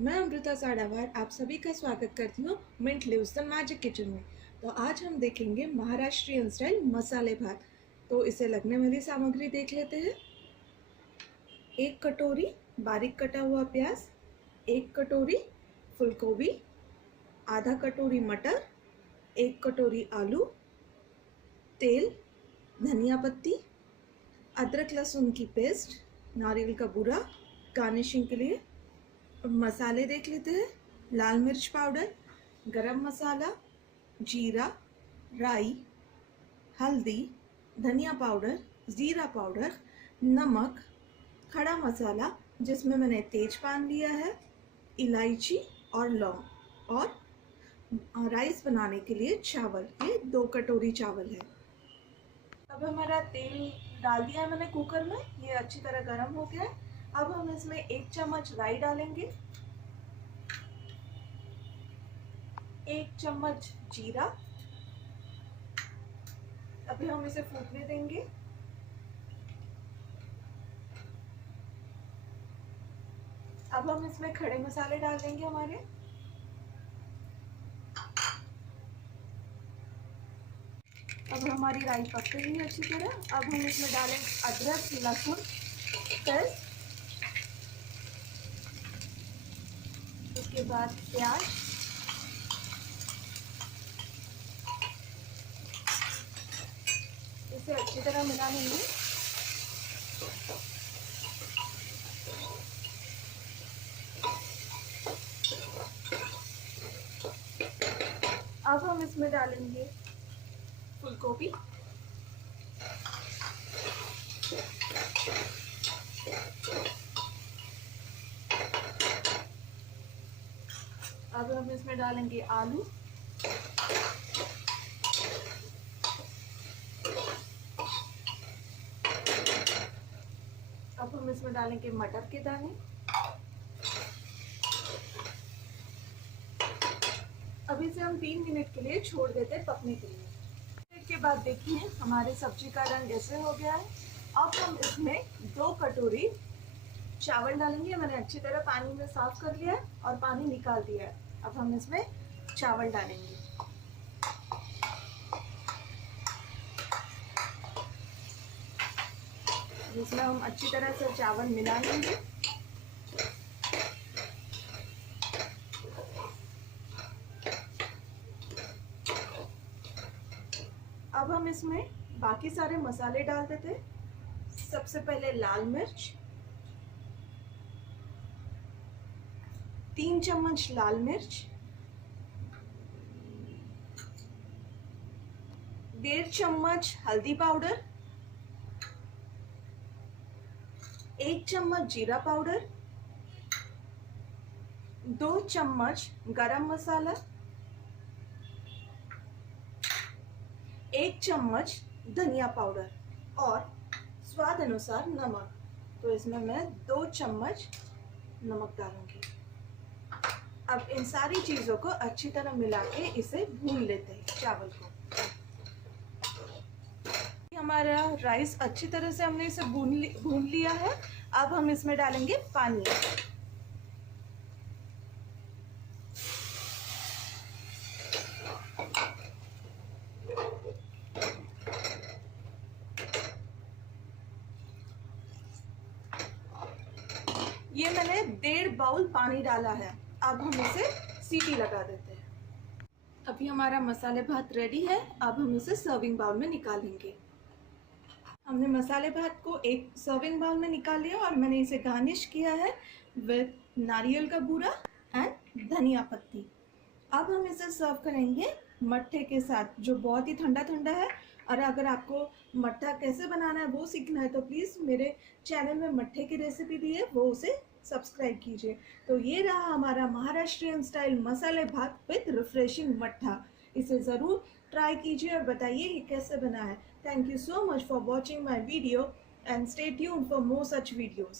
मैं अमृता साड़ावार आप सभी का स्वागत करती हूँ mint leaves the magic kitchen में। तो आज हम देखेंगे महाराष्ट्रियन स्टाइल मसाले भात। तो इसे लगने वाली सामग्री देख लेते हैं। 1 कटोरी बारीक कटा हुआ प्याज, 1 कटोरी फूलगोभी, आधा कटोरी मटर, 1 कटोरी आलू, तेल, धनिया पत्ती, अदरक लहसुन की पेस्ट, नारियल का बूरा गार्निशिंग के लिए। मसाले देख लेते हैं। लाल मिर्च पाउडर, गरम मसाला, जीरा, राई, हल्दी, धनिया पाउडर, जीरा पाउडर, नमक, खड़ा मसाला जिसमें मैंने तेजपान लिया है, इलायची और लौंग, और राइस बनाने के लिए चावल, ये 2 कटोरी चावल है। अब हमारा तेल डाल दिया है मैंने कुकर में, ये अच्छी तरह गर्म हो गया है। अब हम इसमें 1 चम्मच राई डालेंगे, 1 चम्मच जीरा। अभी हम इसे फूटने देंगे। अब हम इसमें खड़े मसाले डाल देंगे हमारे। अब हमारी राई पक गई है अच्छी तरह। अब हम इसमें डालेंगे अदरक लहसुन पेस्ट, उसके बाद प्याज, इसे अच्छी तरह मिला लेंगे। अब हम इसमें डालेंगे फूलगोभी, अब हम इसमें डालेंगे आलू, अब हम इसमें डालेंगे मटर के दाने। अब इसे हम 3 मिनट के लिए छोड़ देते हैं पकने के लिए। मिनट के बाद देखिए हमारी सब्जी का रंग ऐसे हो गया है। अब हम इसमें 2 कटोरी चावल डालेंगे। मैंने अच्छी तरह पानी में साफ कर लिया है और पानी निकाल दिया है। अब हम इसमें चावल डालेंगे। जिसमें हम अच्छी तरह से चावल मिला लेंगे। अब हम इसमें बाकी सारे मसाले डाल देते हैं। सबसे पहले लाल मिर्च, 3 चम्मच लाल मिर्च, 1.5 चम्मच हल्दी पाउडर, 1 चम्मच जीरा पाउडर, 2 चम्मच गरम मसाला, 1 चम्मच धनिया पाउडर और स्वाद अनुसार नमक। तो इसमें मैं 2 चम्मच नमक डालूंगी। अब इन सारी चीजों को अच्छी तरह मिला के इसे भून लेते हैं चावल को। हमारा राइस अच्छी तरह से हमने इसे भून लिया है। अब हम इसमें डालेंगे पानी। ये मैंने 1.5 बाउल पानी डाला है। अब हम इसे सीटी लगा देते हैं। अभी हमारा मसाले भात रेडी है। अब हम इसे सर्विंग बाउल में निकालेंगे। हमने मसाले भात को एक सर्विंग बाउल में निकाल लिया और मैंने इसे गार्निश किया है विद नारियल का बूरा एंड धनिया पत्ती। अब हम इसे सर्व करेंगे मट्ठे के साथ, जो बहुत ही ठंडा ठंडा है। और अगर आपको मट्ठा कैसे बनाना है वो सीखना है तो प्लीज़ मेरे चैनल में मट्ठे की रेसिपी दी है, वो उसे सब्सक्राइब कीजिए। तो ये रहा हमारा महाराष्ट्रियन स्टाइल मसाले भात विद रिफ्रेशिंग मट्ठा। इसे ज़रूर ट्राई कीजिए और बताइए कि कैसे बना है। Thank you so much for watching my video and stay tuned for more such videos.